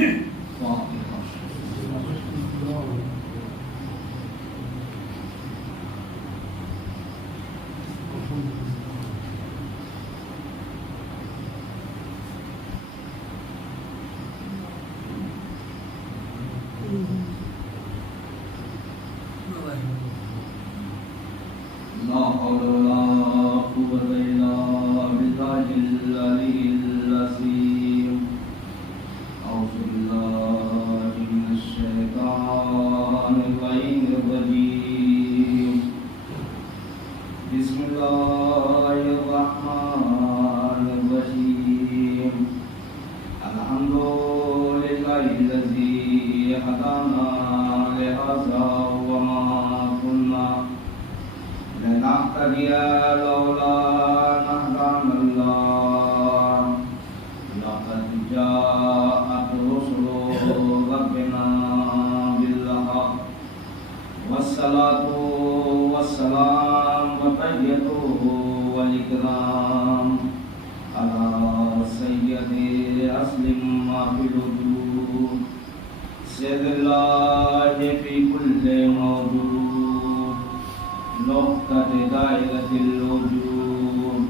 لا حول ولا قوة إلا بالله العلي العظيم. أعوذ بالله من الشيطان اللعين الرجيم. بسم الله الرحمن الرحيم. الحمد لله الذي هدانا لهذا وما كنا لنهتدي لولا أن هدانا الله. لقد جاءت رسل ربنا بالحق والصلاة والسلام وتحيته والإكرام على سيد أسلم ما في الوجود سيد الله في كل موجود نقطة دائرة الوجود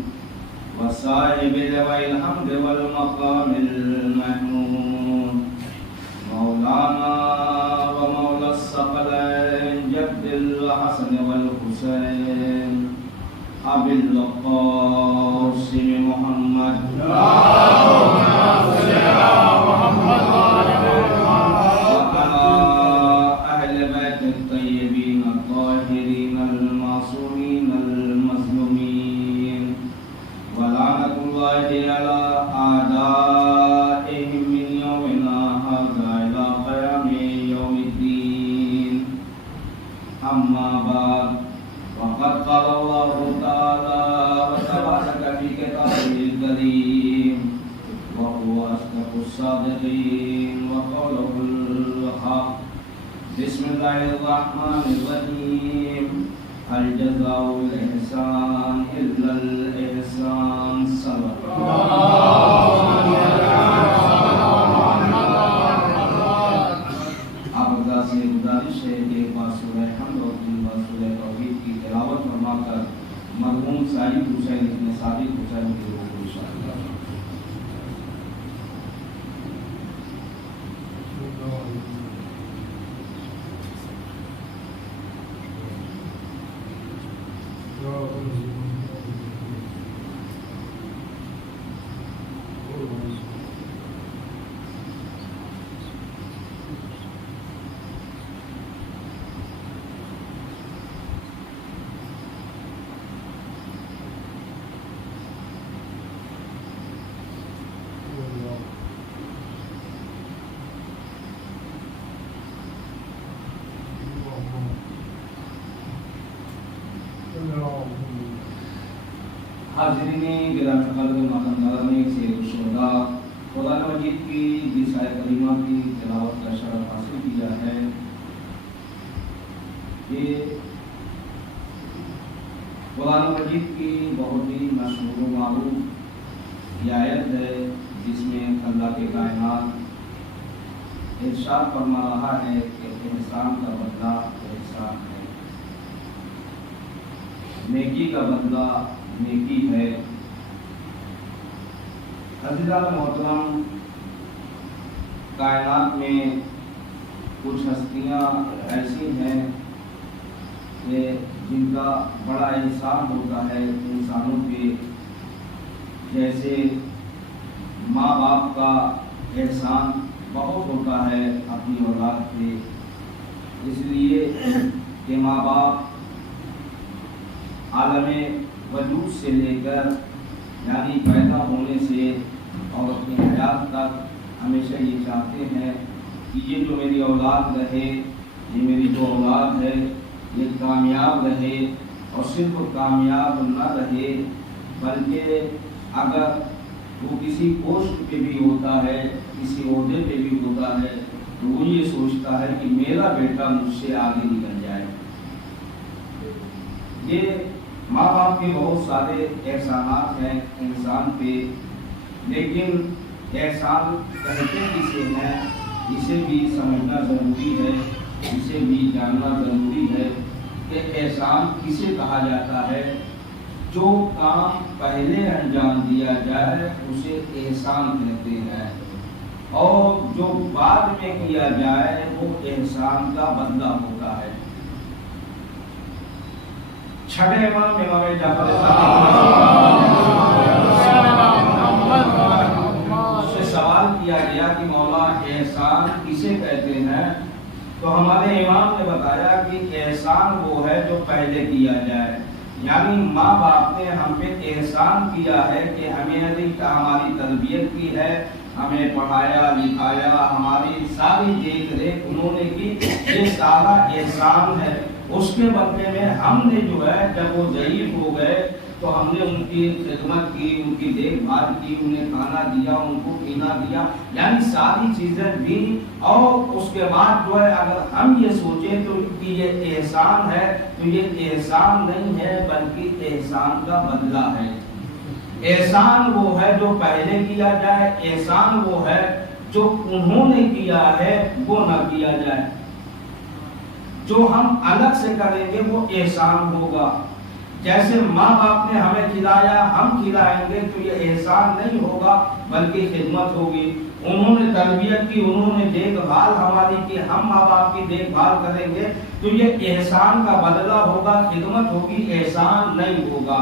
وصاحب الحمد والمقام المحمود مولانا ومولى الثقلين جد الحسن والحسين أبي القاسم محمد وعلى أهل بيت الطيبين الطاهرين المعصومين المظلومين ولعنة الله على أعدائهم من يومنا هذا إلى قيام يوم الدين. أما بعد وقد قال الله تعالى وتبارك في كتابه الكريم وهو أصدق الصادقين وقوله الحق. بسم الله الرحمن الرحيم. هل جزاء الإحسان إلا الإحسان. صلى آپ اللہ سے گزارش ہے کہ ایک بار سورہ حمد اور تین بار سورہ توحید کی تلاوت فرما کر مرحوم سعید حسین ابن صادق حسین کی روح کو شاد کریں. حاضرین گرامی قدر مخدران سید الشہداء قرآن مجید کی جس آیت کریمہ کی تلاوت کا شرف حاصل کیا ہے یہ قرآن مجید کی بہت ہی مشہور و معروف یہ آیت ہے جس میں اللہ کے کائنات ارشاد فرما رہا ہے کہ احسان کا بدلہ احسان ہے، نیکی کا بدلہ نیکی ہے. عزیزان محترم، کائنات میں کچھ ہستیاں ایسی ہیں کہ جن کا بڑا احسان ہوتا ہے انسانوں پہ، جیسے ماں باپ کا احسان بہت ہوتا ہے اپنی اولاد پہ، اس لیے کہ ماں باپ عالم وجود سے لے کر یعنی پیدا ہونے سے اور اپنی حیات تک ہمیشہ یہ چاہتے ہیں کہ یہ جو میری اولاد رہے، یہ میری جو اولاد ہے یہ کامیاب رہے، اور صرف کامیاب نہ رہے بلکہ اگر وہ کسی پوسٹ پہ بھی ہوتا ہے، کسی عہدے پہ بھی ہوتا ہے تو وہ یہ سوچتا ہے کہ میرا بیٹا مجھ سے آگے نکل جائے. یہ ماں باپ کے بہت سارے احسانات ہیں انسان پہ، لیکن احسان کہتے کسے ہیں اسے بھی سمجھنا ضروری ہے، اسے بھی جاننا ضروری ہے کہ احسان کسے کہا جاتا ہے۔ جو کام پہلے انجام دیا جائے اسے احسان کہتے ہیں، اور جو بعد میں کیا جائے وہ احسان کا بدلہ ہوتا ہے۔ چھٹے امام جعفر سے سوال کیا گیا کہ مولا احسان کسے کہتے ہیں، تو ہمارے امام نے بتایا کہ احسان وہ ہے جو پہلے کیا جائے، یعنی ماں باپ نے ہم پہ احسان کیا ہے کہ ہمیں ہماری تربیت کی ہے، ہمیں پڑھایا لکھایا، ہماری ساری دیکھ ریکھ انہوں نے کی، یہ سارا احسان ہے۔ اس کے بدلے میں ہم نے جو ہے جب وہ ضعیف ہو گئے تو ہم نے ان کی خدمت کی، ان کی دیکھ بھال کی، انہیں کھانا دیا، ان کو پینا دیا، یعنی ساری چیزیں دی۔ اور اس کے بعد جو ہے اگر ہم یہ سوچیں تو کہ یہ احسان ہے، تو یہ احسان نہیں ہے بلکہ احسان کا بدلہ ہے۔ احسان وہ ہے جو پہلے کیا جائے، احسان وہ ہے جو انہوں نے کیا ہے وہ نہ کیا جائے۔ جو ہم الگ سے کریں گے وہ احسان ہوگا۔ جیسے ماں باپ نے ہمیں کھلایا، ہم کھلائیں گے تو یہ احسان نہیں ہوگا بلکہ خدمت ہوگی۔ انہوں نے تربیت کی، انہوں نے دیکھ بھال ہماری کی، ہم ماں باپ کی دیکھ بھال کریں گے تو یہ احسان کا بدلہ ہوگا، خدمت ہوگی، احسان نہیں ہوگا۔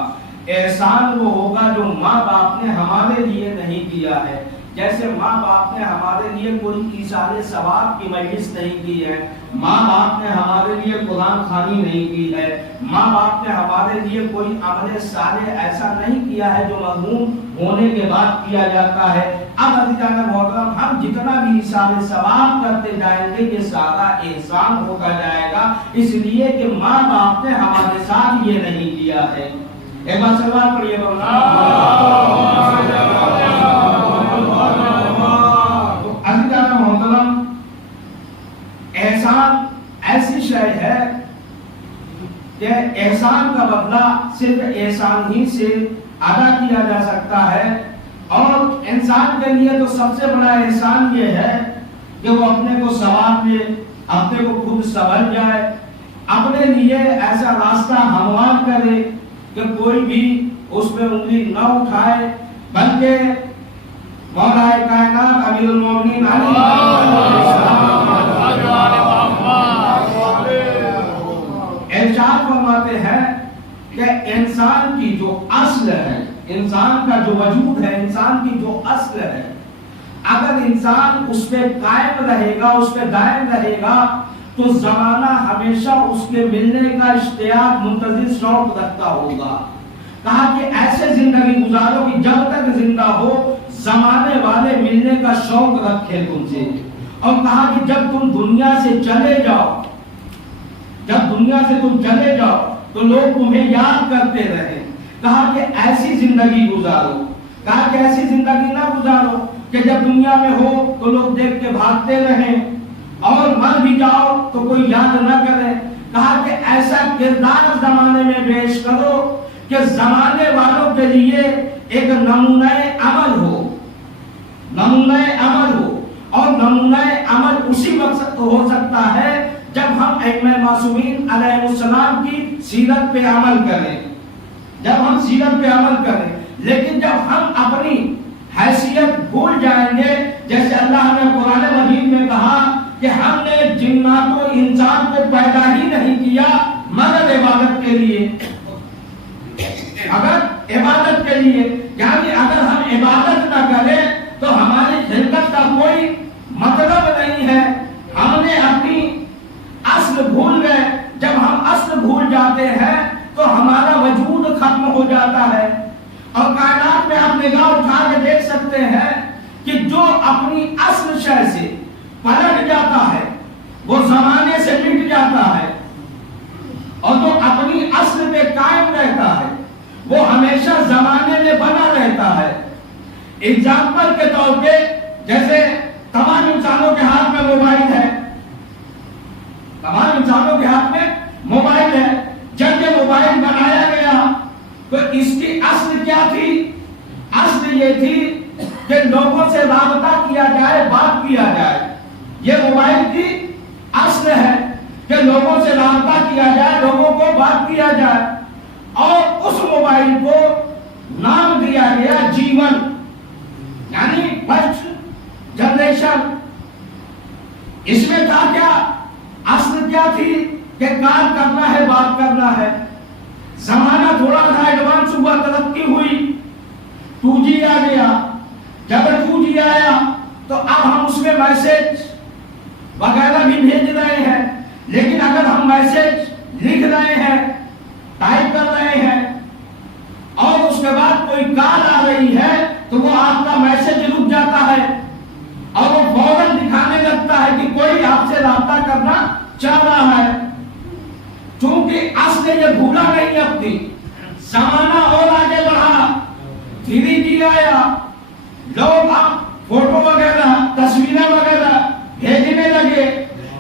احسان وہ ہوگا جو ماں باپ نے ہمارے لیے نہیں کیا ہے۔ جیسے ماں باپ نے ہمارے لیے کوئی ایثار ثواب کی مجلس نہیں کی ہے، ماں باپ نے ہمارے لیے قرآن خوانی نہیں کی ہے، ماں باپ نے ہمارے لیے کوئی عمل صالح ایسا نہیں کیا ہے جو مذموم ہونے کے بعد کیا جاتا ہے۔ اب عزیزان محترم ہم جتنا بھی ایثار ثواب کرتے جائیں گے یہ سارا احسان ہوتا جائے گا، اس لیے کہ ماں باپ نے ہمارے ساتھ یہ نہیں کیا ہے۔ ایک بار سلوات پڑھیے احسان ایسی شے ہے کہ احسان کا بدلہ صرف احسان ہی سے ادا کیا جا سکتا ہے، اور انسان کے لیے تو سب سے بڑا احسان یہ ہے کہ وہ اپنے کو ثواب دے، اپنے کو خود سنبھل جائے، اپنے لیے ایسا راستہ ہموار کرے کہ کوئی بھی اس میں انگلی نہ اٹھائے، بلکہ مولا کائنات امیر المومنین ارشاد فرماتے ہیں کہ انسان کی جو اصل ہے، انسان کا جو وجود ہے، انسان کی جو اصل ہے، اگر انسان اس پہ قائم رہے گا، اس پہ دائم رہے گا تو زمانہ ہمیشہ اس کے ملنے کا اشتیاق منتظر شوق رکھتا ہوگا۔ کہا کہ ایسے زندگی گزارو کہ جب تک زندہ ہو زمانے والے ملنے کا شوق رکھے تم سے، اور کہا کہ جب تم دنیا سے چلے جاؤ، جب دنیا سے تم چلے جاؤ تو لوگ تمہیں یاد کرتے رہیں۔ کہا کہ ایسی زندگی گزارو، کہا کہ ایسی زندگی نہ گزارو کہ جب دنیا میں ہو تو لوگ دیکھ کے بھاگتے رہیں، اور مر بھی جاؤ تو کوئی یاد نہ کرے۔ کہا کہ ایسا کردار زمانے میں پیش کرو کہ زمانے والوں کے لیے ایک نمونہ عمل ہو، نمونہ عمل ہو، اور نمونہ عمل اسی وقت ہو سکتا ہے جب ہم ائمہ معصومین علیہ السلام کی سیرت پہ عمل کریں، جب ہم سیرت پہ عمل کریں۔ لیکن جب ہم اپنی حیثیت بھول جائیں گے، جیسے اللہ نے قرآن مجید میں کہا کہ ہم نے جنات و انسان کو پیدا ہی نہیں کیا مگر عبادت کے لیے، اگر عبادت کے لیے، یعنی اگر ہم عبادت نہ کریں تو ہماری خلقت کا کوئی مطلب نہیں ہے۔ ہم نے اپنی اصل بھول گئے، جب ہم اصل بھول جاتے ہیں تو ہمارا وجود ختم ہو جاتا ہے۔ اور کائنات میں آپ نگاہ اٹھا کے دیکھ سکتے ہیں کہ جو اپنی اصل شے سے پلٹ جاتا ہے وہ زمانے سے مٹ جاتا ہے، اور جو اپنی اصل پہ قائم رہتا ہے وہ ہمیشہ زمانے میں بنا رہتا ہے۔ اگزامپل کے طور پہ جیسے تمام انسانوں کے ہاتھ میں موبائل ہے، تمام انسانوں کے ہاتھ میں موبائل ہے۔ جب یہ موبائل بنایا گیا تو اس کی اصل کیا تھی؟ اصل یہ تھی کہ لوگوں سے رابطہ کیا جائے، بات کیا جائے، یہ موبائل کی اصل ہے کہ لوگوں سے رابطہ کیا جائے، لوگوں کو بات کیا جائے، اور اس موبائل کو نام دیا گیا جیون، یعنی فرسٹ جنریشن۔ اس میں تھا کیا؟ اصل کیا تھی کہ کام کرنا ہے، بات کرنا ہے۔ زمانہ تھوڑا تھا ایڈوانس ہوا، ترقی ہوئی، 2G آ گیا۔ جب 2G آیا تو اب ہم اس میں میسج وغیرہ بھی بھیج رہے ہیں، لیکن اگر ہم میسج لکھ رہے ہیں، ٹائپ کر رہے ہیں، اور اس کے بعد کوئی کال آ رہی ہے تو وہ آپ کا میسج رک جاتا ہے اور وہ فوراً دکھانے لگتا ہے کہ کوئی آپ سے رابطہ کرنا چاہ رہا ہے۔ چونکہ اصل یہ بھولا نہیں اپنی، زمانہ اور آگے بڑھا، 3G آیا، لوگ اب فوٹو وغیرہ، تصویریں وغیرہ بھیجنے لگے،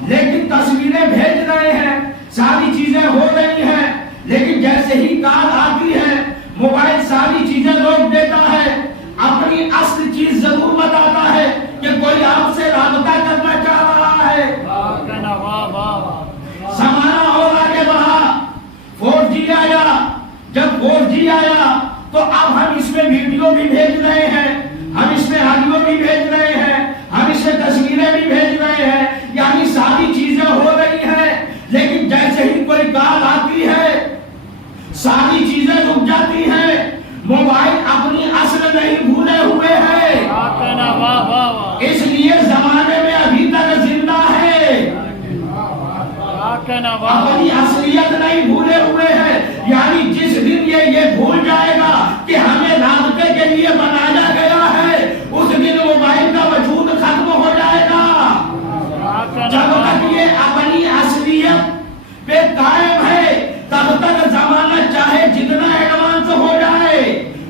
لیکن تصویریں بھیج رہے ہیں، ساری چیزیں ہو رہی ہیں، لیکن جیسے ہی کال آتی ہے موبائل ساری چیزیں روک دیتا ہے، اپنی اصل چیز ضرور بتاتا ہے کہ کوئی آپ سے رابطہ کرنا چاہ رہا ہے۔ زمانہ اور آگے بڑھا، 4G آیا۔ جب 4G آیا تو اب ہم اس میں ویڈیو بھی بھیج رہے ہیں، ہم اس میں آڈیو بھی بھیج رہے ہیں، ہم اس میں تصویریں بھی بھیج رہے ہیں، یعنی ساری چیزیں ہو رہی ہیں، لیکن جیسے ہی کوئی کال آتی ہے ساری چیزیں رک جاتی ہیں۔ موبائل اپنی اصل نہیں بھولے ہوئے ہے، اس لیے زمانے میں ابھی تک زندہ ہے، اپنی اصلیت نہیں بھولے ہوئے ہیں۔ یعنی جس دن یہ بھول جائے گا کہ ہمیں رابطے کے لیے بنایا گیا ہے، اس دن موبائل کا وجود ختم ہو جائے گا۔ جب تک یہ اپنی اصلیت پہ قائم ہے تب تک زمانہ چاہے جتنا ایڈوانس ہو جائے،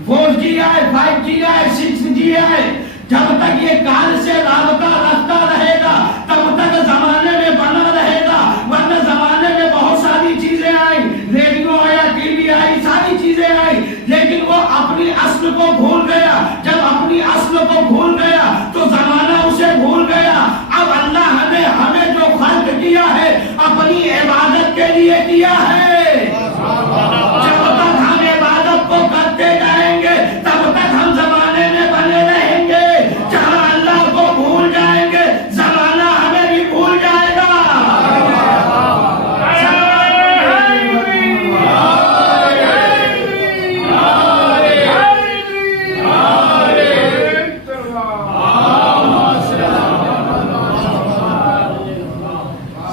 4G آئے، 5G آئے، 6G آئے، جب تک یہ کال سے رابطہ رکھتا رہے گا تب تک زمانے میں بنا رہے گا۔ ورنہ زمانے میں بہت ساری چیزیں آئی، ریڈیو آیا، ٹی وی آئی، ساری چیزیں آئی، لیکن وہ اپنی اصل کو بھول گیا۔ جب اپنی اصل کو بھول گیا تو زمانہ اسے بھول گیا۔ اب اللہ نے ہمیں جو خلق کیا ہے اپنی عبادت کے لیے کیا ہے۔ جب تک ہم عبادت کو کرتے جائیں گے تب تک ہم زمانے میں بنے رہیں گے۔ جہاں اللہ کو بھول جائیں گے زمانہ ہمیں بھی بھول جائے گا۔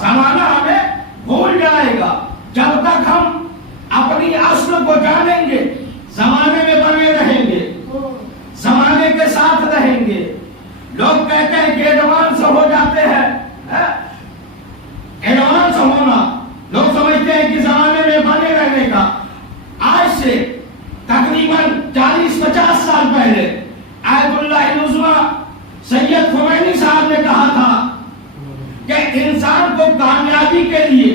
زمانہ ہمیں بھول جائے گا۔ جب تک ہم اپنی اصل کو جانیں گے زمانے میں بنے رہیں گے، زمانے کے ساتھ رہیں گے۔ لوگ کہتے ہیں کہ ایڈوانس ہو جاتے ہیں، ایڈوانس ہونا لوگ سمجھتے ہیں کہ زمانے میں بنے رہنے کا۔ آج سے تقریباً 40-50 سال پہلے آیت اللہ العظمیٰ سید خمینی صاحب نے کہا تھا کہ انسان کو کامیابی کے لیے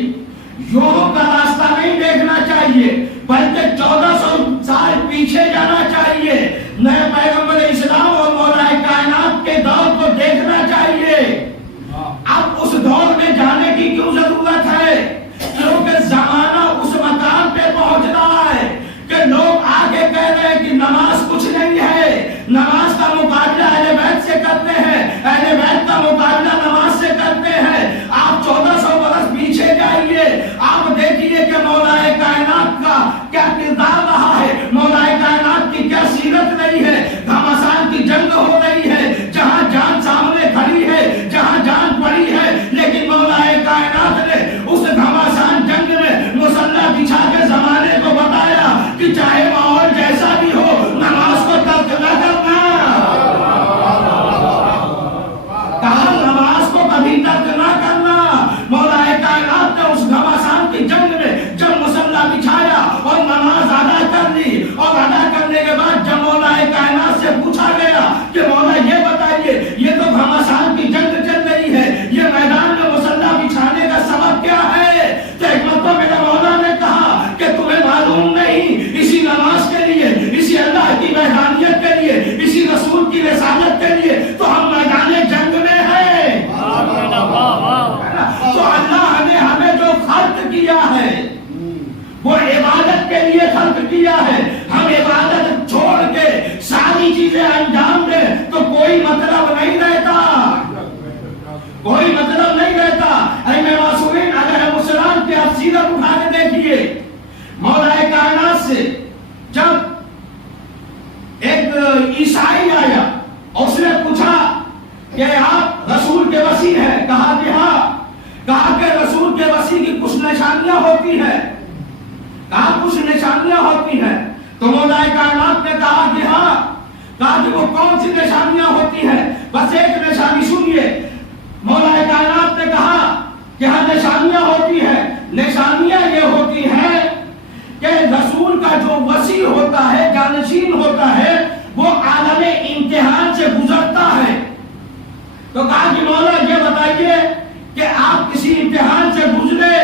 یورپ کا راستہ نہیں دیکھنا چاہیے بلکہ 1400 سال پیچھے جانا چاہیے، نئے پیغمبر اسلام اور مولا کائنات کے دور کو دیکھنا چاہیے۔ اب اس دور میں جانے کی کیوں ضرورت ہے؟ کیونکہ زمانہ اس مقام پہ پہنچ رہا ہے کہ لوگ آگے کہہ رہے ہیں کہ نماز کچھ نہیں ہے، نماز کا مقابلہ اہل بیت سے کرتے ہیں، اہل بیت کا مقابلہ نماز سے کرتے ہیں۔ آپ 1400 برس پیچھے جائیے، آپ دیکھیے کہ مولا کائنات کا کیا کردار رہا ہے، مولا کائنات کی کیا سیرت رہی ہے۔ گھمسان کی جنگ ہو رہی ہے، جہاں جان سامنے کھڑی ہے، جہاں جان پڑی ہے، لیکن مولا کائنات نے اس گھمسان جنگ میں مسلح بچھا کے زمانے کو بتایا کہ چاہے ماحول جیسا بھی ہو نماز کو ترک نہ کرنا۔ کہا نماز کو کبھی ترک نہ کرنا۔ مولا کائنات نے اس گھمسان کی جنگ میں جب مسلح بچھایا اور نماز ادا کر لی، اور ادا کرنے کے بعد جب مولا کائنات سے پوچھا گیا کہ ہے ہم عبادت چھوڑ کے ساری چیزیں انجام دیں تو کوئی مطلب نہیں رہتا، کوئی مطلب نہیں رہتا۔ اے معصومین علیہ السلام کی آپ سیرت اٹھا کے دیکھیے، مولا کائنات سے جب ایک عیسائی آیا اور اس نے پوچھا کہ آپ رسول کے وسیع ہیں، کہا کہ ہاں، کہا کہ رسول کے وسیع کی کچھ نشانیاں ہوتی ہیں، کہا کچھ نشانیاں ہوتی ہیں، تو مولا کائنات نے کہا کہ ہاں، کہا کہ وہ کون سی نشانیاں ہوتی ہیں؟ بس ایک نشانی سنیے، مولا کائنات نے کہا کہ ہاں نشانیاں ہوتی ہیں، نشانیاں یہ ہوتی ہیں کہ رسول کا جو وسیع ہوتا ہے، جانشین ہوتا ہے، وہ عالم امتحان سے گزرتا ہے۔ تو کہا کہ مولا یہ بتائیے کہ آپ کسی امتحان سے گزرے؟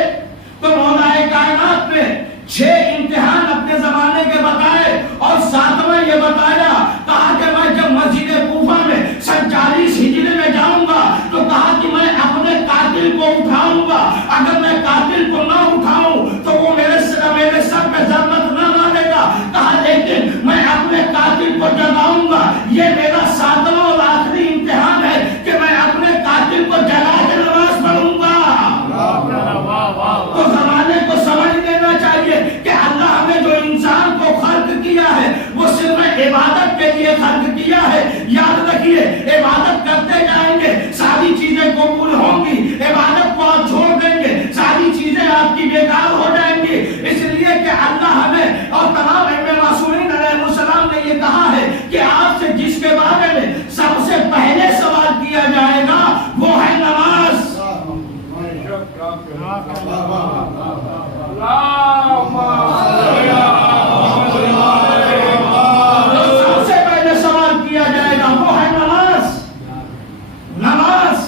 تو مولا کائنات نے 6 امتحان اپنے زمانے کے بتائے اور 7واں یہ بتایا، کہا کہ میں جب مسجد کوفہ میں 40 ہجری میں جاؤں گا تو کہا کہ میں اپنے قاتل کو اٹھاؤں گا، اگر میں قاتل کو نہ اٹھاؤں تو وہ میرے سر پہ ضربت نہ مارے گا، کہا لیکن میں اپنے قاتل کو جگاؤں گا، یہ میرا 7واں اور آخری امتحان ہے کہ میں اپنے قاتل کو جگا کے نماز پڑھوں گا۔ تو زمانے کو سمجھ لینا چاہیے کہ اللہ نے جو انسان کو خلق کیا ہے وہ صرف عبادت کے لیے خلق کیا ہے۔ یاد رکھیے، عبادت کرتے جائیں گے ساری چیزیں قبول ہوں گی، عبادت کو آپ چھوڑ دیں گے ساری چیزیں آپ کی بیکار ہو جائیں گی۔ اس لیے کہ اللہ ہمیں اور تمام ائمہ معصومین علیہ السلام نے یہ کہا ہے کہ آپ سے جس کے بارے میں سب سے پہلے سوال کیا جائے گا وہ ہے نماز۔ سب سے پہلے سوال کیا جائے گا وہ ہے نماز، نماز۔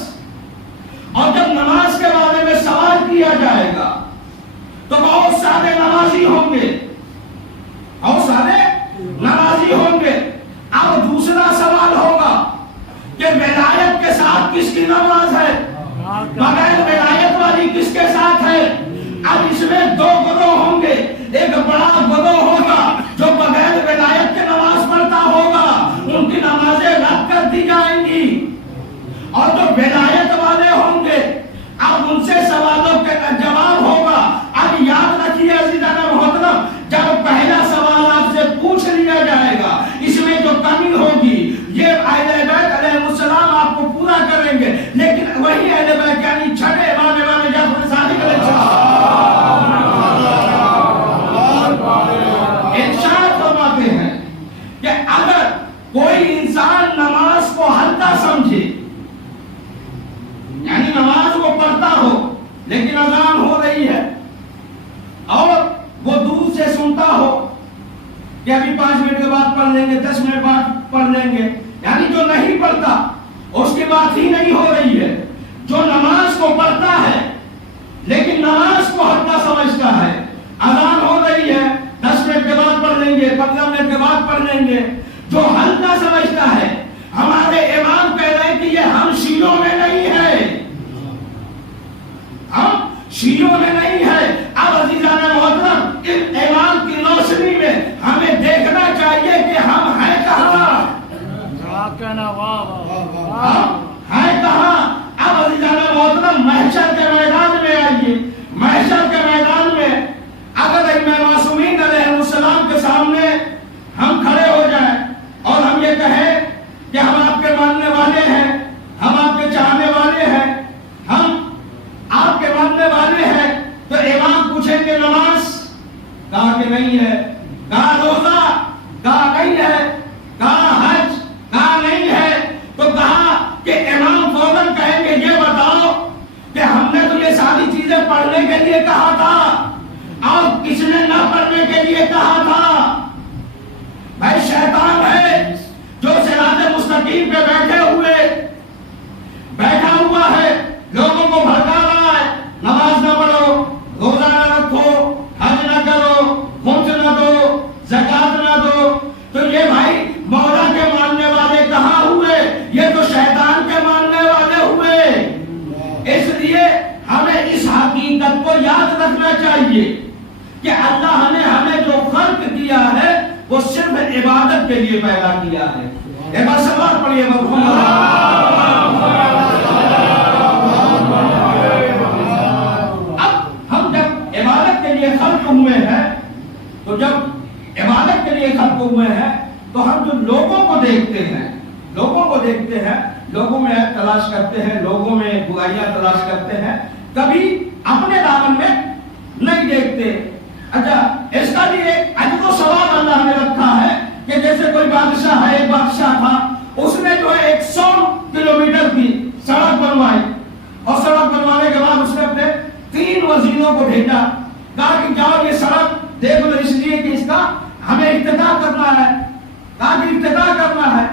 اور جب نماز کے بارے میں سوال کیا جائے گا تو بہت سارے نمازی ہوں گے، بہت سارے نمازی ہوں گے۔ اب دوسرا سوال ہوگا کہ ولایت کے ساتھ کس کی نماز ہے، بغیر ولایت والی کس کے ساتھ ہے؟ اب اس میں 2 گروہ ہوں گے، ایک بڑا گروہ ہوگا جو بغیر ولایت کے نماز پڑھتا ہوگا، ان کی نمازیں رد کر دی جائیں گی، اور جو ولایت والے ہوں گے اب ان سے سوالوں کا جواب ہوگا۔ اب یاد رکھیے عزیزان محترم، جب پہلا سوال آپ سے پوچھ لیا جائے گا اس میں جو کمی ہوگی یہ اہل بیت علیہ السلام آپ کو پورا کریں گے، لیکن وہی اہل بیت یعنی چھٹے امام جعفر صادق علیہ السلام ارشاد فرماتے ہیں کہ اگر کوئی انسان نماز کو ہلکا سمجھے، یعنی نماز وہ پڑھتا ہو لیکن اذان ہو رہی ہے اور وہ دور سے سنتا ہو کہ ابھی 5 منٹ کے بعد پڑھ لیں گے، 10 منٹ بعد پڑھ لیں گے، یعنی جو نہیں پڑھتا اس کی بات ہی نہیں ہو رہی ہے۔ جو نماز کو پڑھتا ہے لیکن نماز کو ہلکا سمجھتا ہے، اذان ہو رہی ہے 10 منٹ کے بعد پڑھ لیں گے، 15 منٹ کے بعد پڑھ لیں گے، جو ہلکا سمجھتا ہے، ہمارے امام کہہ رہے ہیں کہ یہ ہم شیعوں میں نہیں ہے، ہم شیعوں میں نہیں ہے۔ اب عزیزان محترم، ان امام کی روشنی میں ہمیں دیکھنا چاہیے کہ ہم ہیں کہاں، ہیں کہاں۔ اب عزیزان محترم، محشر کے میدان میں آئیے، محشر کے میدان میں اگر ائمہ معصومین علیہ السلام کے سامنے ہم کھڑے ہو جائیں اور ہم یہ کہیں کہ ہم آپ کے ماننے والے ہیں، ہم آپ کے چاہنے والے ہیں، ہم آپ کے ماننے والے ہیں، تو امام پوچھیں گے نماز، کہا کہ نہیں ہے، کہا روزہ، کہا نہیں ہے، کہا حج، کہا نہیں ہے، تو کہا کہ امام فوراً کہیں گے یہ بتاؤ کہ ہم نے تو یہ ساری چیزیں پڑھنے کے لیے کہا تھا اور کس نے نہ پڑھنے کے لیے کہا تھا؟ بھائی شیطان ہے جو صراط مستقیم پہ بیٹھا ہوا ہے، لوگوں کو بھڑکا رہا ہے، نماز نہ پڑھو، روزہ نہ رکھو، حج نہ کرو، خمس نہ دو، زکات نہ دو۔ تو یہ بھائی مولا کے ماننے والے کہاں ہوئے؟ یہ تو شیطان کے ماننے والے ہوئے۔ اس لیے ہمیں اس حقیقت کو یاد رکھنا چاہیے کہ اللہ نے ہمیں جو خلق کیا کیا ہے وہ صرف عبادت کے لیے پیدا کیا ہے. ایک بار سلوات پڑھیے اب ہم جب عبادت کے لیے خلق ہوئے ہیں تو جب عبادت کے لیے خلق ہوئے ہیں تو ہم جو لوگوں کو دیکھتے ہیں لوگوں میں عیب تلاش کرتے ہیں, لوگوں میں برائیاں تلاش کرتے ہیں, کبھی اپنے دامن میں نہیں دیکھتے. اچھا اس کا بھی ایک اجر و ثواب اللہ نے رکھا ہے کہ جیسے کوئی بادشاہ ہے, ایک بادشاہ تھا, اس نے جو ہے 100 کلومیٹر کی سڑک بنوائی اور سڑک بنوانے کے بعد اس نے اپنے 3 وزیروں کو بھیجا, کہا کہ جاؤ یہ سڑک دیکھ لو اس لیے کہ اس کا ہمیں افتتاح کرنا ہے. کہا کہ افتتاح کرنا ہے,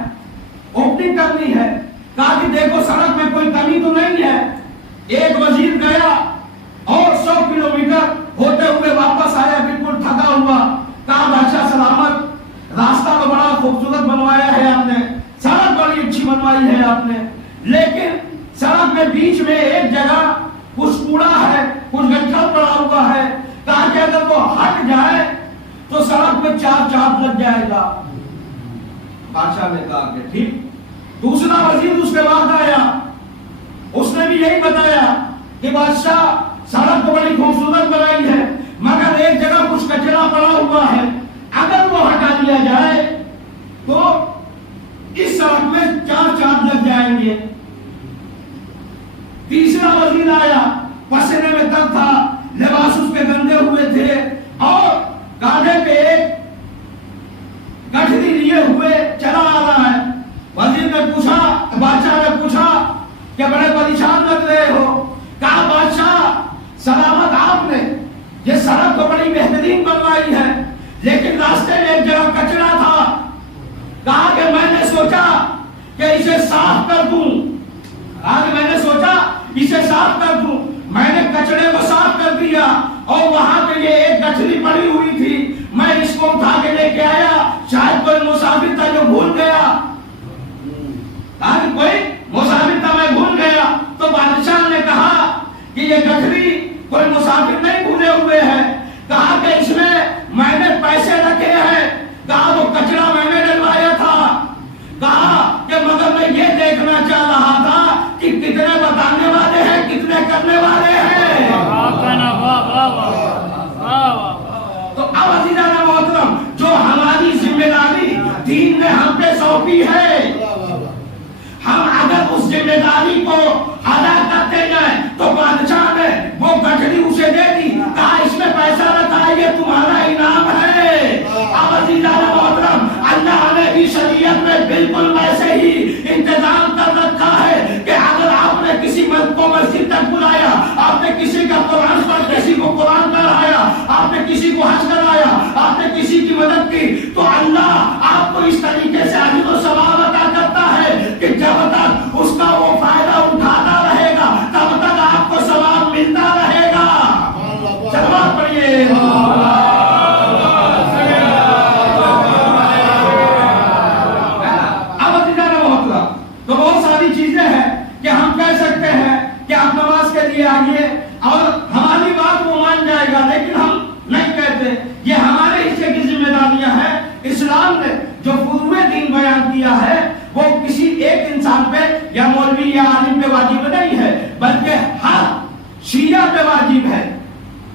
اوپننگ کرنی ہے. کہا کہ دیکھو سڑک میں کوئی کمی تو نہیں ہے. ایک وزیر گیا اور 100 کلومیٹر ہوتے ہوئے واپس آیا بالکل تھکا ہوا. کہا بادشاہ سلامت, راستہ تو بڑا خوبصورت بنوایا ہے آپ نے, سڑک بڑی اچھی بنوائی ہے آپ نے, لیکن سڑک میں بیچ میں ایک جگہ کچھ کوڑا ہے, کچھ گٹھا پڑا ہوا ہے. کہا کہ اگر وہ ہٹ جائے تو سڑک میں 4 چاند لگ جائے گا. بادشاہ نے کہا کہ ٹھیک. دوسرا وزیر اس کے بعد آیا, اس نے بھی یہی بتایا کہ بادشاہ سڑک کو بڑی خوبصورت بنائی ہے مگر ایک جگہ کچھ کچرا پڑا ہوا ہے, اگر وہ ہٹا دیا جائے تو اس سڑک میں 4 چاند لگ جائیں گے. تیسرا وزیر آیا, پسینے میں تر تھا, لباس اس کے گندے ہوئے تھے اور گادھے پہ ایک گٹھری لیے ہوئے چلا آ رہا ہے. وزیر نے پوچھا, بادشاہ نے پوچھا کہ بڑے پریشان لگ رہے ہو. کہا بادشاہ سلامت, آپ نے یہ سڑک تو بڑی بہترین بنوائی ہے لیکن راستے میں ایک جگہ کچرا تھا. کہا کہ میں نے سوچا کہ اسے صاف کر دوں. میں نے کچڑے کو صاف کر دیا اور وہاں کے لیے ایک گٹھری پڑی ہوئی تھی, میں اس کو اٹھا کے لے کے آیا. شاید کوئی مسافر تھا جو بھول گیا. کوئی مسافر تھا, میں بھول گیا. تو بادشاہ نے کہا کہ یہ گٹھری کوئی مسافر نہیں بھولے ہوئے ہیں. کہا کہ اس میں نے پیسے رکھے ہیں. کہا وہ کچرا میں نے ڈلوایا تھا. کہا کہ مگر میں یہ دیکھنا چاہ رہا تھا کہ کتنے بتانے والے ہیں, کتنے کرنے والے ہیں. تو اب عزیزان محترم, جو ہماری ذمہ داری دین نے ہم پہ سونپی ہے, ہم اگر اس ذمہ داری کو ادا کرتے جائیں تو بادشاہ نے وہ گٹھری اسے دے دی. کہا اس میں پیسہ رکھا ہے, یہ تمہارا انعام ہے. اب عزیزان محترم, اللہ نے بھی شریعت میں بالکل ویسے ہی انتظام کر رکھا ہے کہ اگر آپ نے کسی مرد کو مسجد تک بلایا, آپ نے کسی کا قرآن پڑھ, کسی کو قرآن پڑھایا, آپ نے کسی کو حج کرایا, آپ نے کسی کی مدد کی, تو اللہ آپ کو اس طریقے سے اجر و ثواب عطا کرتا ہے کہ جب تک اس کا وہ فائدہ اٹھاتا رہے گا تب تک آپ کو ثواب ملتا رہے گا. سلوات پڑھیے. اب عزیزان محترم, تو بہت ساری چیزیں ہیں کہ ہم کہہ سکتے ہیں کہ آپ نماز کے لیے آئیے اور ہماری بات وہ مان جائے گا, لیکن ہم نہیں کہتے. یہ ہمارے حصے کی ذمہ داریاں ہیں. اسلام نے جو فروع دین بیان کیا ہے وہ کسی ایک انسان پہ یا مولوی یا عالم پہ واجب نہیں ہے, بلکہ ہر شیعہ پہ واجب ہے.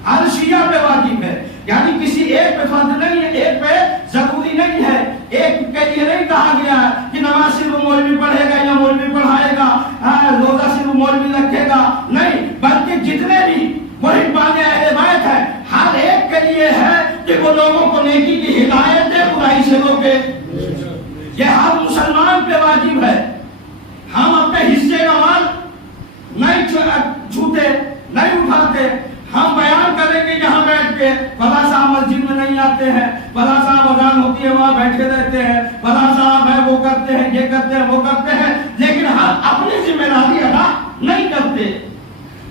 ہر شیعہ پہ واجب ہے, یعنی کسی ایک پہ فرض نہیں ہے, ایک پہ ضروری نہیں ہے. ایک کے لیے نہیں کہا گیا ہے کہ نماز صرف مولوی پڑھے گا یا مولوی پڑھائے گا, روزہ صرف مولوی رکھے گا, نہیں, بلکہ جتنے بھی محبان اہل بیت ہیں ہر ایک کے لیے ہے کہ وہ لوگوں کو نیکی کی ہدایت دے, برائی سے روکے. یہ ہر مسلمان پہ واجب ہے. ہم اپنے حصے کا مال نہیں چھوتے, نہیں اٹھاتے. ہم بیان کریں گے یہاں بیٹھ کے, فلاں صاحب مسجد میں نہیں آتے ہیں, فلاں صاحب اذان ہوتی ہے وہاں بیٹھے رہتے ہیں, فلاں صاحب ہے وہ کرتے ہیں, یہ کرتے ہیں, وہ کرتے ہیں, لیکن ہم اپنی ذمہ داری ادا نہیں کرتے.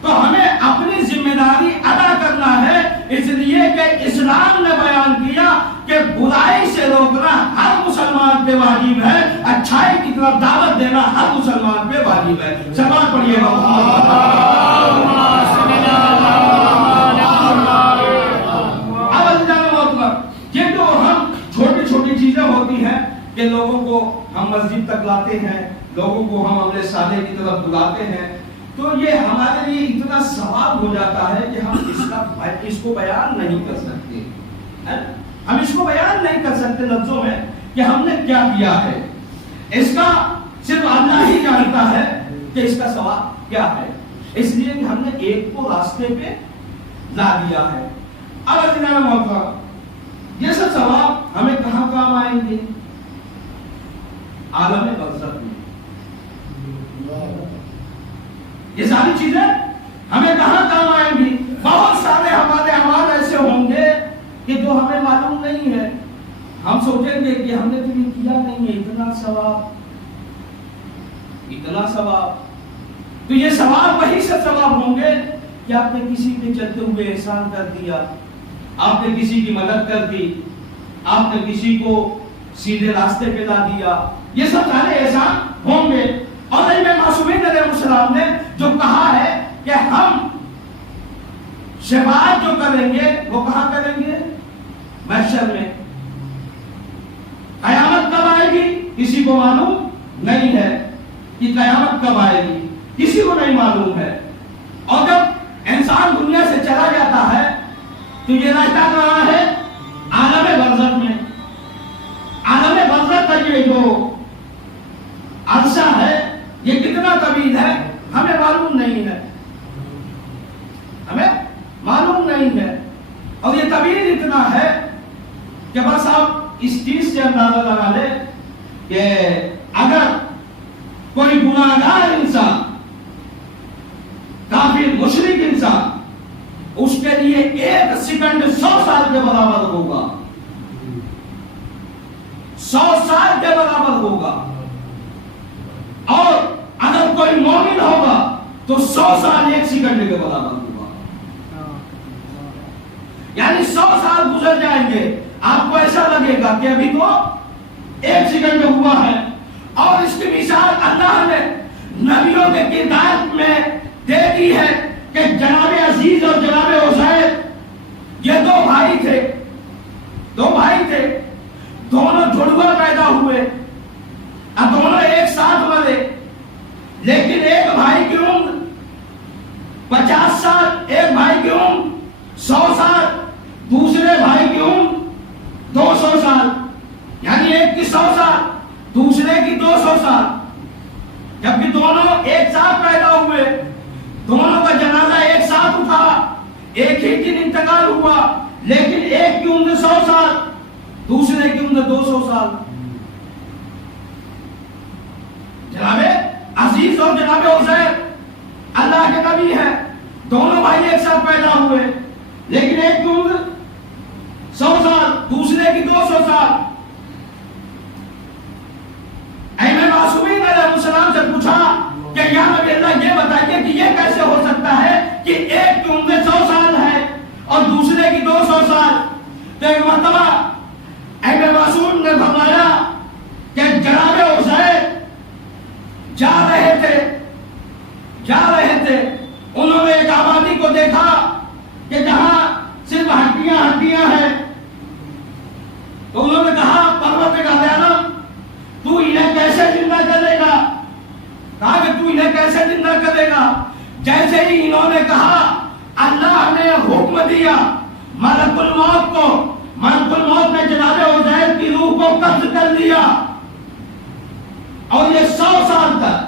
تو ہمیں اپنی ذمہ داری ادا کرنا ہے, اس لیے کہ اسلام نے بیان کیا کہ برائی سے روکنا ہر مسلمان پہ واجب ہے, اچھائی کی طرف دعوت دینا ہر مسلمان پہ واجب ہے. سلام پڑھیے. اب یہ جو ہم کو ہم مسجد تک لاتے ہیں، لوگوں کو ہم عمل صالح کی طرف بلاتے ہیں، تو یہ ہمارے لیے اتنا ثواب ہو جاتا ہے کہ ہم اس کو بیان نہیں کر سکتے، ہم اس کو بیان نہیں کر سکتے لفظوں میں کہ ہم نے کیا کیا ہے۔ اس کا صرف اللہ ہی جانتا ہے کہ اس کا ثواب کیا ہے، اس لیے کہ ہم نے ایک کو راستے پہ لا دیا ہے۔ اب جناب محترم، یہ سب ثواب ہمیں کہاں کام آئیں گے؟ عالم برزخ میں۔ یہ ساری چیزیں ہمیں کہاں کام آئیں گی؟ بہت سارے ہمارے اعمال ایسے ہوں گے کہ جو ہمیں معلوم نہیں ہے، ہم سوچیں گے کہ ہم نے تو یہ کیا نہیں ہے، اتنا ثواب، اتنا ثواب۔ تو یہ ثواب وہی سے ثواب ہوں گے کہ آپ نے کسی کے چلتے ہوئے احسان کر دیا، آپ نے کسی کی مدد کر دی، آپ نے کسی کو سیدھے راستے پہ لا دیا، یہ سب سارے احسان ہوں گے۔ اور امام معصومین علیہ السلام نے جو کہا ہے کہ ہم شفاعت جو کریں گے وہ کہاں کریں گے؟ محشر میں۔ قیامت کب آئے گی کسی کو معلوم نہیں ہے کہ قیامت کب آئے گی، کسی کو نہیں معلوم ہے۔ اور جب انسان دنیا سے چلا جاتا ہے تو یہ رہتا کہاں ہے؟ عالم برزخ میں۔ عالم برزخ کا یہ جو عرصہ ہے یہ کتنا طویل ہے ہمیں معلوم نہیں ہے، ہمیں معلوم نہیں ہے۔ اور یہ طویل اتنا ہے کہ بس آپ اس چیز سے اندازہ لگا لیں کہ اگر کوئی گناہگار انسان، کافر مشرک انسان، اس کے لیے 1 سیکنڈ 100 سال کے برابر ہوگا، 100 سال کے برابر ہوگا۔ اور اگر کوئی مومن ہوگا تو 100 سال 1 سیکنڈ کے برابر ہوگا، یعنی 100 سال گزر جائیں گے، آپ کو ایسا لگے گا کہ ابھی تو 1 سیکنڈ ہوا ہے۔ اور اس کی مثال اللہ نے نبیوں کے کردار میں دے دی ہے کہ جناب عزیز اور جناب عزیر یہ 2 بھائی تھے، 2 بھائی تھے، دونوں جڑواں پیدا ہوئے، اب دونوں ایک ساتھ مرے، لیکن ایک بھائی کی عمر 50 سال، ایک بھائی کی عمر 100 سال، دوسرے بھائی کی عمر 200 سال، یعنی ایک کی 100 سال دوسرے کی 200 سال۔ جبکہ دونوں ایک ساتھ پیدا ہوئے، دونوں کا جنازہ ایک ساتھ اٹھا، ایک ہی دن انتقال ہوا، لیکن ایک کی عمر 100 سال دوسرے کی عمر 200 سال۔ جناب عزیز اور جناب عزیر اللہ کے نبی ہیں، دونوں بھائی ایک ساتھ پیدا ہوئے، لیکن ایک کی عمر 100 سال دوسرے کی 200 سال۔ امام معصومین علیہ السلام سے پوچھا کہ یا نبی اللہ یہ بتائیے کہ یہ کیسے ہو سکتا ہے کہ ایک کی عمر 100 سال ہے اور دوسرے کی 200 سال؟ تو ایک مرتبہ امام معصوم نے فرمایا کہ جناب عزیر جا رہے تھے، انہوں نے ایک آبادی کو دیکھا کہ جہاں صرف ہڈیاں ہیں، تو انہوں نے کہا پروردگار عالم تو انہیں کیسے زندہ کرے گا؟ کہا کہ تو انہیں کیسے زندہ کرے گا؟ جیسے ہی انہوں نے کہا اللہ نے حکم دیا ملک الموت نے جناب عزیر کی روح کو قبض کر لیا، اور یہ 100 سال تک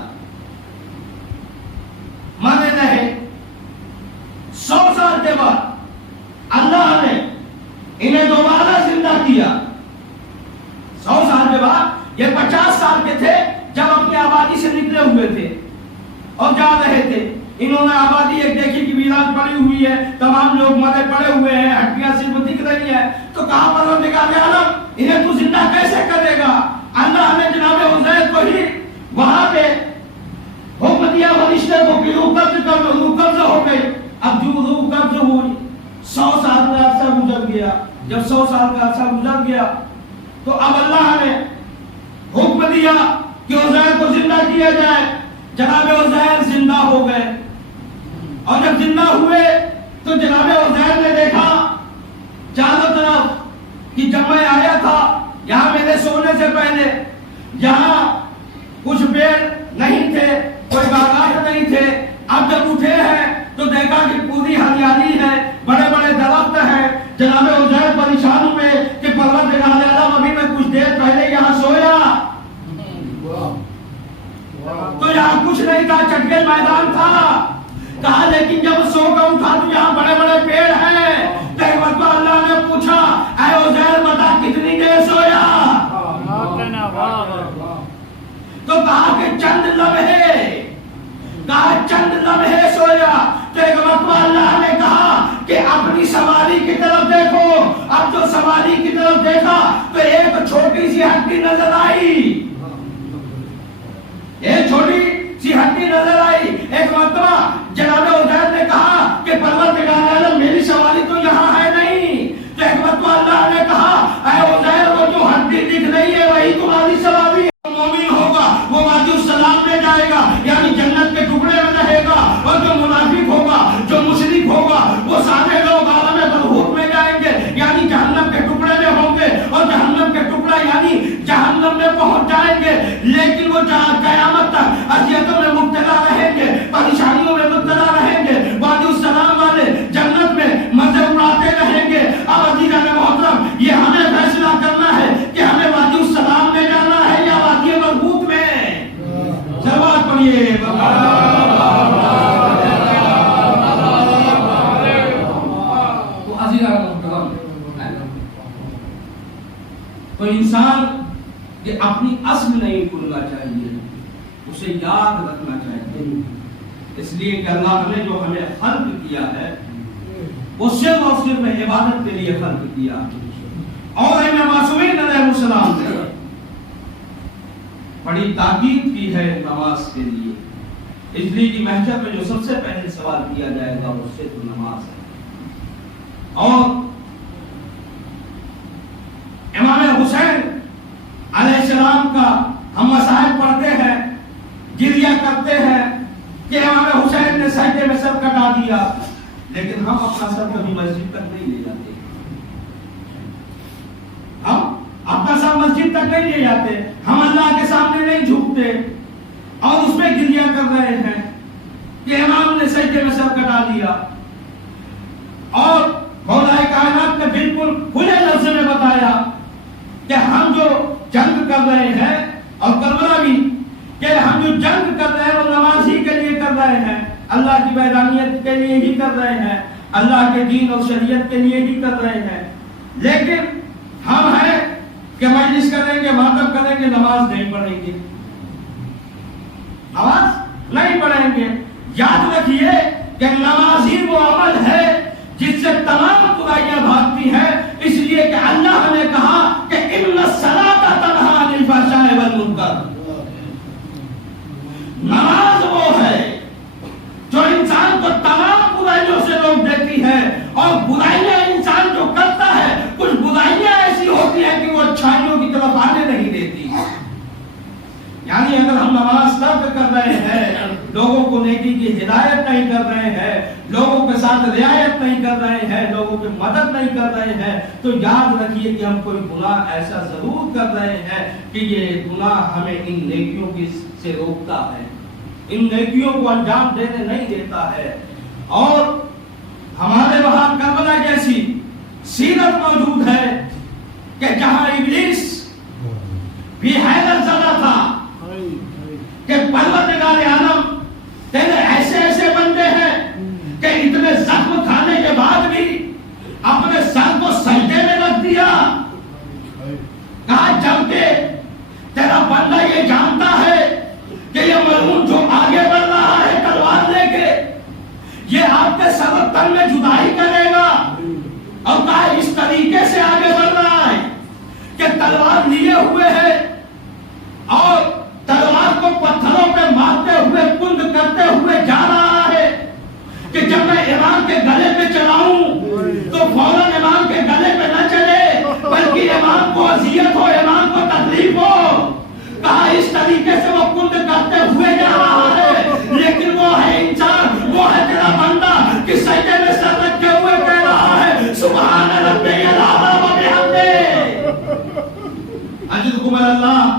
مرے رہے۔ 100 سال کے بعد اللہ نے انہیں دوبارہ زندہ کیا۔ 100 سال کے بعد یہ 50 سال کے تھے جب اپنی آبادی سے نکلے ہوئے تھے اور جا رہے تھے، انہوں نے آبادی ایک دیکھی کہ ویران پڑی ہوئی ہے، تمام لوگ مرے پڑے ہوئے ہیں، ہڈیاں صرف دکھ رہی ہیں، تو کہا پروردگار عالم انہیں تو زندہ کیسے کرے گا؟ اللہ نے جناب عزیر کو ہی وہاں پہ حکم دیا فرشتے کو کہ روح قبض کر لو، روح قبض ہو گئی۔ اب جو روح قبض ہوئی 100 سال کا عرصہ گزر گیا، جب 100 سال کا عرصہ گزر گیا تو اب اللہ نے حکم دیا کہ عزیر کو زندہ کیا جائے۔ جناب عزیر زندہ ہو گئے، اور جب زندہ ہوئے تو جناب عزیر نے دیکھا چاروں طرف کہ جب میں آیا تھا یہاں میرے سونے سے پہلے کچھ پیڑ نہیں تھے، کوئی باغات نہیں تھے. اب جب اٹھے ہیں تو دیکھا کہ پوری ہریالی ہے، بڑے بڑے درخت ہیں. جناب عزیر پریشان ہوئے کہ پروردگار عالم ابھی میں کچھ دیر پہلے یہاں سویا تو یہاں کچھ نہیں تھا، چٹکل میدان تھا. کہا لیکن جب سو کر اٹھا تو یہاں بڑے بڑے پیڑ ہیں. تو ایک مرتبہ اللہ نے پوچھا اے عزیر بتا کتنی دیر سویا؟ تو کہا کہ چند لمحے. کہا چند لمحے سویا. تو ایک مرتبہ اللہ نے کہا کہ اپنی سواری کی طرف دیکھو. اب جو سواری کی طرف دیکھا تو ایک چھوٹی سی ہڈی نظر آئی. ایک چھوٹی سی ہڈی نظر آئی. ایک مرتبہ جناب عزیر نے کہا کہ پروردگار عالم میری سواری تو یہاں ہے نہیں. تو ایک مرتبہ اللہ نے کہا اے عزیر وہ جو ہڈی دکھ رہی ہے وہی تمہاری سواری ہے. مومن ہوگا وہ وادی السلام میں جائے گا، یعنی جنت کے ٹکڑے میں رہے گا. اور جو منافق ہوگا، جو مشرک ہوگا، وہ سارے لوگ عالم برہوت میں جائیں گے، یعنی جہنم کے ٹکڑے میں ہوں گے. اور جہنم کے ٹکڑا یعنی جہنم میں پہنچ جائیں گے. لیکن وہ قیامت تک اذیتوں میں مبتلا رہیں گے، پریشانیوں میں مبتلا رہیں گے. وادی السلام والے جنت میں مزے اڑاتے رہیں گے. اب عزیزان محترم یہ ہمیں فیصلہ کرنا ہے کہ ہمیں وادی السلام میں جانا ہے یا وادی برہوت میں. سلوات پڑھیے. تو انسان یہ اپنی اصل نہیں بھولنا چاہیے، اسے یاد رکھنا چاہیے. اس لیے کہ اللہ نے جو ہمیں خلق کیا ہے وہ صرف اور صرف عبادت کے لیے خلق کیا. اور امام معصومین علیہ السلام نے بڑی تاکید کی ہے نماز کے لیے. اس لیے کہ محشر میں جو سب سے پہلے سوال کیا جائے گا وہ صرف نماز ہے. اور امام حسین علیہ السلام کا ہم مسائل پڑھتے ہیں، گریہ کرتے ہیں کہ امام حسین نے سجدے میں سر کٹا دیا، لیکن ہم اپنا سر کبھی مسجد تک نہیں لے جاتے. ہم اپنا سر مسجد تک نہیں لے جاتے، ہم اللہ کے سامنے نہیں جھکتے اور اس میں گریہ کر رہے ہیں کہ امام نے سجدے میں سر کٹا دیا. اور مولا کائنات نے بالکل کھلے لفظ میں بتایا کہ ہم جو جنگ کر رہے ہیں، اور کربلا بھی کہ ہم جو جنگ کر رہے ہیں وہ نماز ہی کے لیے کر رہے ہیں، اللہ کی وحدانیت کے لیے ہی کر رہے ہیں، اللہ کے دین اور شریعت کے لیے ہی کر رہے ہیں. لیکن ہم ہیں کہ مجلس کریں گے، ماتم کریں گے، نماز نہیں پڑھیں گے. نماز نہیں پڑھیں گے. یاد رکھیے کہ نماز ہی وہ عمل ہے جس سے تمام برائیاں بھاگتی ہیں. اس لیے کہ اللہ نے کہا کہ ان الصلاۃ تنہی عن الفحشاء والمنکر. نماز وہ ہے جو انسان کو تمام برائیوں سے روک دیتی ہے، اور برائیاں انسان جو کرتا ہے کچھ برائیاں ایسی ہوتی ہیں کہ وہ اچھائیوں کی طرف آنے نہیں دیتی. یعنی اگر ہم نماز ترک کر رہے ہیں، لوگوں کو نیکی کی ہدایت نہیں کر رہے ہیں، لوگوں کے ساتھ رعایت نہیں کر رہے ہیں، لوگوں کی مدد نہیں کر رہے ہیں، تو یاد رکھیے کہ ہم کوئی گناہ ایسا ضرور کر رہے ہیں کہ یہ گناہ ہمیں ان نیکیوں کی سے روکتا ہے، ان نیکیوں کو انجام دینے نہیں دیتا ہے. اور ہمارے وہاں کربلا جیسی سیرت موجود ہے کہ جہاں ابلیس بھی حیرت زدہ تھا کہ پروردگار عالم تیرے ایسے ایسے بندے ہیں کہ اتنے زخم کھانے کے بعد بھی اپنے سر کو سجدے میں رکھ دیا. کہا جبکہ تیرا بندہ یہ جانتا ہے کہ یہ ملعون جو آگے بڑھ رہا ہے تلوار لے کے، یہ آپ کے سر و تن میں جدائی کرے گا. اور کہا اس طریقے سے آگے بڑھ رہا ہے کہ تلوار لیے ہوئے ہے اور تلوار کو پتھروں پہ مارتے ہوئے کند کرتے ہوئے جا رہا ہے کہ جب میں امام کے گلے پہ چلاؤں تو فوراً امام کے گلے پہ نہ چلے، بلکہ امام کو اذیت ہو، امام کو تکلیف ہو. کہا اس طریقے سے وہ کند کرتے ہوئے جا رہا ہے، لیکن وہ ہے انسان، وہ ہے تیرا بندہ کہ سجدے میں سر رکھے ہوئے کہہ رہا ہے سبحان ربی الاعلی و بحمدہ. اجزکم اللہ.